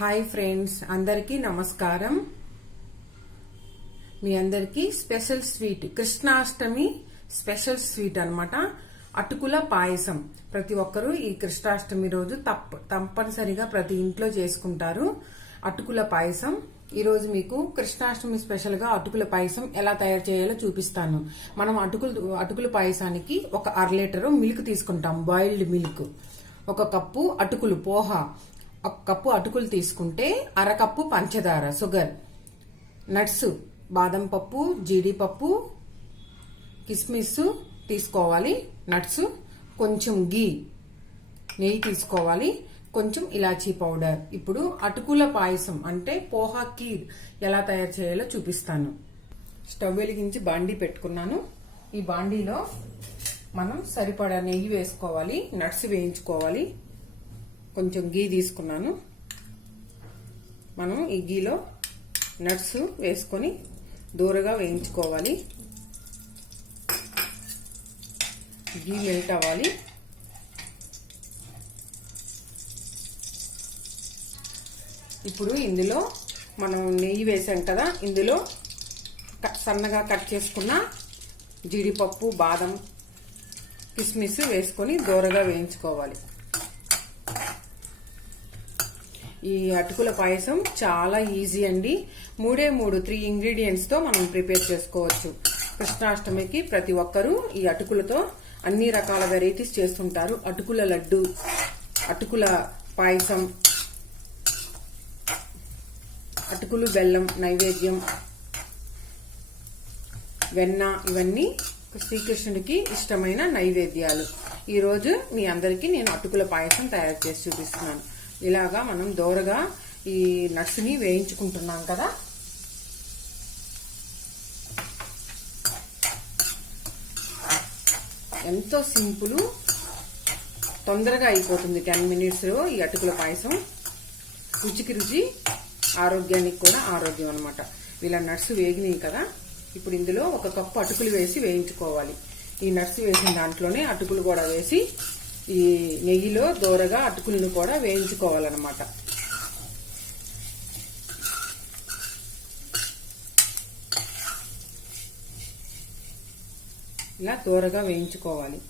Hi friends అందరికీ నమస్కారం. మీ అందరికీ special sweet Krishnashtami special sweet అనమాట అటుకుల పాయసం. ప్రతి ఒక్కరూ ఈ కృష్ణాష్టమి రోజు తప్ప తప్పనిసరిగా ప్రతి ఇంట్లో చేసుకుంటారు అటుకుల పాయసం. ఈరోజు మీకు కృష్ణాష్టమి స్పెషల్గా అటుకుల పాయసం ఎలా తయారు చేయాలో చూపిస్తాను. మనం అటుకులు అటుకుల పాయసానికి ఒక అర లీటర్ మిల్క్ తీసుకుంటాం బాయిల్డ్ మిల్క్. ఒక కప్పు అటుకులు పోహ. ఒక కప్పు అటుకులు తీసుకుంటే అరకప్పు పంచదార షుగర్ నట్స్ బాదం పప్పు జీడిపప్పు కిస్మిస్ తీసుకోవాలి నట్స్ కొంచెం గీ నెయ్యి తీసుకోవాలి కొంచెం ఇలాచీ పౌడర్. ఇప్పుడు అటుకుల పాయసం అంటే పోహా కీర్ ఎలా తయారు చేయాలో చూపిస్తాను. స్టవ్ వెలిగించి బాండీ పెట్టుకున్నాను. ఈ బాండీలో మనం సరిపడా నెయ్యి వేసుకోవాలి నట్స్ వేయించుకోవాలి. కొంచెం గీ తీసుకున్నాను. మనం ఈ గీలో నట్స్ వేసుకొని దూరగా వేయించుకోవాలి. గీ మెల్ట్ అవ్వాలి. ఇప్పుడు ఇందులో మనం నెయ్యి వేసాం కదా ఇందులో సన్నగా కట్ చేసుకున్న జీడిపప్పు బాదం కిస్మిస్ వేసుకొని దూరగా వేయించుకోవాలి. ఈ అటుకుల పాయసం చాలా ఈజీ అండి. మూడే మూడు త్రీ ఇంగ్రీడియంట్స్తో మనం ప్రిపేర్ చేసుకోవచ్చు. కృష్ణాష్టమికి ప్రతి ఒక్కరూ ఈ అటుకులతో అన్ని రకాల వెరైటీస్ చేస్తుంటారు. అటుకుల లడ్డు అటుకుల పాయసం అటుకులు బెల్లం నైవేద్యం వెన్న ఇవన్నీ శ్రీకృష్ణుడికి ఇష్టమైన నైవేద్యాలు. ఈరోజు మీ అందరికీ నేను అటుకుల పాయసం తయారు చేసి చూపిస్తున్నాను. ఇలాగా మనం దోరగా ఈ నట్స్ని వేయించుకుంటున్నాం కదా. ఎంతో సింపుల్ తొందరగా అయిపోతుంది టెన్ మినిట్స్లో ఈ అటుకుల పాయసం. రుచికి రుచి ఆరోగ్యానికి కూడా ఆరోగ్యం అనమాట ఇలా నట్స్ వేగినాయి కదా ఇప్పుడు ఇందులో ఒక కప్పు అటుకులు వేసి వేయించుకోవాలి. ఈ నట్స్ వేసిన దాంట్లోనే అటుకులు కూడా వేసి ఈ నెయ్యిలో దోరగా అటుకులను కూడా వేయించుకోవాలన్నమాట. ఇలా దోరగా వేయించుకోవాలి.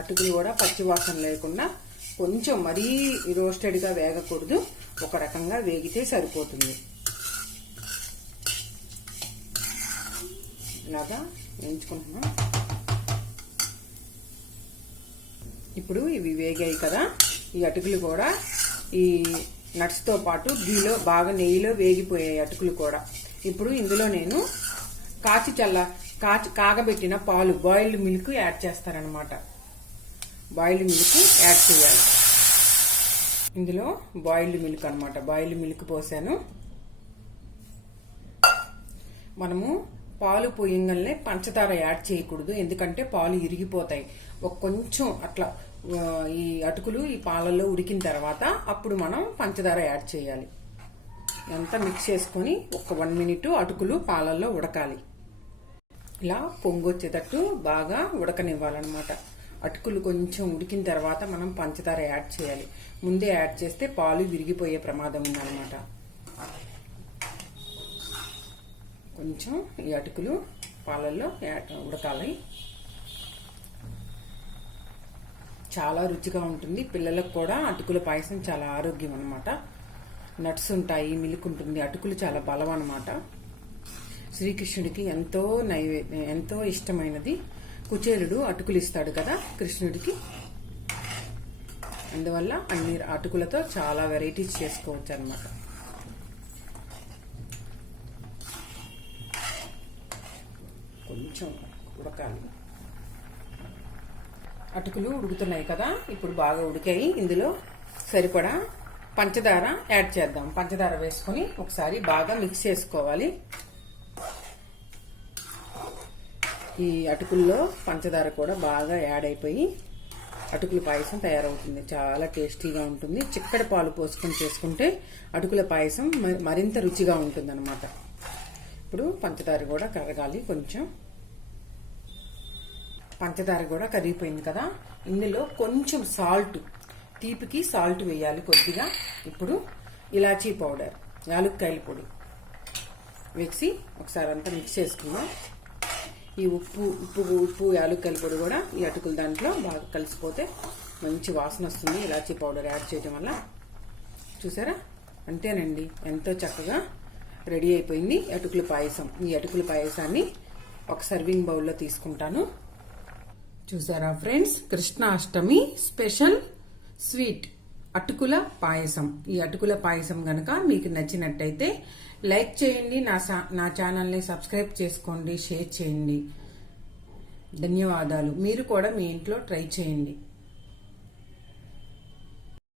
అటుకులు కూడా పచ్చివాసన లేకుండా కొంచెం మరీ రోస్టెడ్గా వేగకూడదు. ఒక రకంగా వేగితే సరిపోతుంది. ఇలాగా వేయించుకుంటున్నాం. ఇప్పుడు ఇవి వేగాయి కదా. ఈ అటుకులు కూడా ఈ నట్స్తో పాటు గీలో బాగా నెయ్యిలో వేగిపోయాయి అటుకులు కూడా. ఇప్పుడు ఇందులో నేను కాచి చల్ల కాచి కాగబెట్టిన పాలు బాయిల్డ్ మిల్క్ యాడ్ చేస్తారనమాట బాయిల్డ్ మిల్క్ యాడ్ చేయాలి. ఇందులో బాయిల్డ్ మిల్క్ అనమాట బాయిల్డ్ మిల్క్ పోసాను. మనము పాలు పోయంగానే పంచదార యాడ్ చేయకూడదు. ఎందుకంటే పాలు ఇరిగిపోతాయి. ఒక కొంచెం అట్లా ఈ అటుకులు ఈ పాలల్లో ఉడికిన తర్వాత అప్పుడు మనం పంచదార యాడ్ చేయాలి. అంతా మిక్స్ చేసుకొని ఒక వన్ మినిట్ అటుకులు పాలల్లో ఉడకాలి. ఇలా పొంగొచ్చేటట్టు బాగా ఉడకనివ్వాలన్నమాట. అటుకులు కొంచెం ఉడికిన తర్వాత మనం పంచదార యాడ్ చేయాలి. ముందే యాడ్ చేస్తే పాలు విరిగిపోయే ప్రమాదం ఉందన్నమాట. కొంచెం ఈ అటుకులు పాలల్లో ఉడకాలి. చాలా రుచిగా ఉంటుంది. పిల్లలకు కూడా అటుకుల పాయసం చాలా ఆరోగ్యం అనమాట నట్స్ ఉంటాయి మిల్క్ ఉంటుంది. అటుకులు చాలా బలం అనమాట శ్రీకృష్ణుడికి ఎంతో నైవేద్యం ఎంతో ఇష్టమైనది. కుచేలుడు అటుకులు ఇస్తాడు కదా కృష్ణుడికి. అందువల్ల అన్ని అటుకులతో చాలా వెరైటీస్ చేసుకోవచ్చు అనమాట కొంచెం ఉడకాలి. అటుకులు ఉడుకుతున్నాయి కదా ఇప్పుడు బాగా ఉడికాయి. ఇందులో సరిపడా పంచదార యాడ్ చేద్దాం. పంచదార వేసుకొని ఒకసారి బాగా మిక్స్ చేసుకోవాలి. ఈ అటుకుల్లో పంచదార కూడా బాగా యాడ్ అయిపోయి అటుకుల పాయసం తయారవుతుంది. చాలా టేస్టీగా ఉంటుంది. చిక్కడి పాలు పోసుకొని చేసుకుంటే అటుకుల పాయసం మరింత రుచిగా ఉంటుంది ఇప్పుడు పంచదార కూడా కరగాలి కొంచెం. పంచదార కూడా కరిగిపోయింది కదా. ఇందులో కొంచెం సాల్ట్ తీపికి సాల్ట్ వేయాలి కొద్దిగా. ఇప్పుడు ఇలాచీ పౌడర్ యాలుక్కాయల పొడి వేసి ఒకసారి అంతా మిక్స్ చేసుకుందాం. ఈ ఉప్పు ఉప్పు ఉప్పు యాలుక్కాయల పొడి కూడా ఈ అటుకుల దాంట్లో బాగా కలిసిపోతే మంచి వాసన వస్తుంది. ఇలాచీ పౌడర్ యాడ్ చేయడం వల్ల. చూసారా? అంతేనండి. ఎంతో చక్కగా రెడీ అయిపోయింది. అటుకుల పాయసం. ఈ అటుకుల పాయసాన్ని ఒక సర్వింగ్ బౌల్లో తీసుకుంటాను. చూసారా ఫ్రెండ్స్? కృష్ణాష్టమి స్పెషల్ స్వీట్ అటుకుల పాయసం. ఈ అటుకుల పాయసం గనక మీకు నచ్చినట్టయితే లైక్ చేయండి నా సా- నా ఛానల్ని సబ్స్క్రైబ్ చేసుకోండి షేర్ చేయండి. ధన్యవాదాలు. మీరు కూడా మీ ఇంట్లో ట్రై చేయండి.